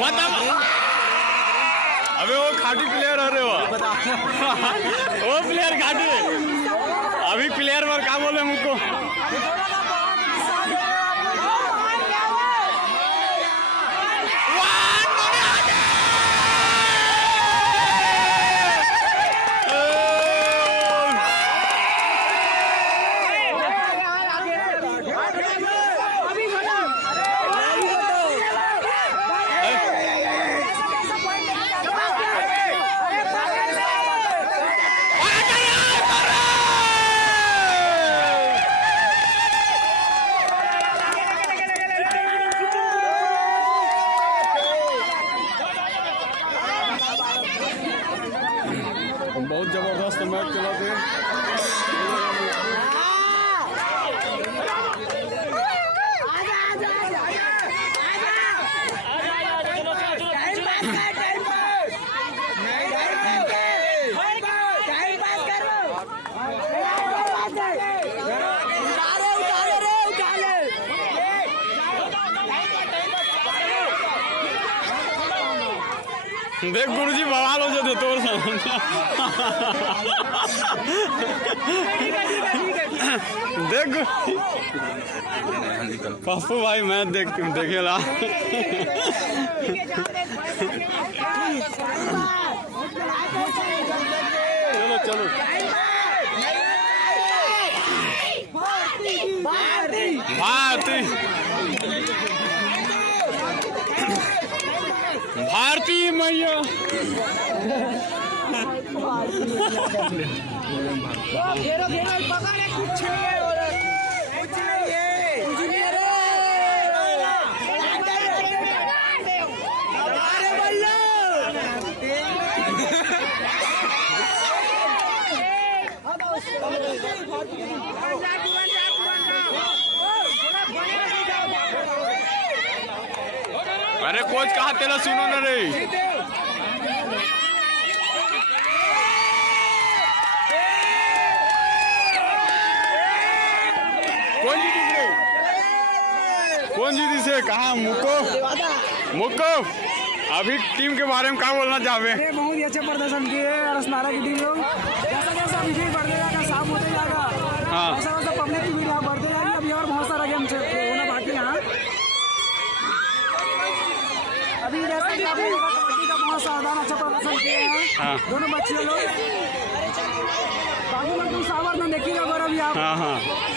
मतलब अबे वो खाटी प्लेयर हो रहे वो प्लेयर खाटी अभी प्लेयर पर क्या बोले मुझको बहुत जबरदस्त मैच चला थे। देख गुरुजी बवाल हो जाते तोर देख पप्पू भाई मैं देखेला चलो चलो भारती भारती मैया अरे कोच कहा तेरा सुनो ना रे कौन जीती से कहा मुक्को अभी टीम के बारे में क्या बोलना चाहे बहुत ही अच्छे प्रदर्शन किए रसनारा की टीम लोग जैसा जैसा विजय बढ़ते जाएगा साफ होते जाएगा हाँ वैसा वैसा पब्लिक की भी बढ़ते जाएगी अभी और बहुत सारा गेम होना बाकी यहाँ अभी जैसा कि आपने कबड्डी का बहुत सावधान अच्छा प्रदर्शन किए हैं दोनों बच्चे लोग बाकी लोग सावर में देखिएगा अगर अभी आप हाँ हाँ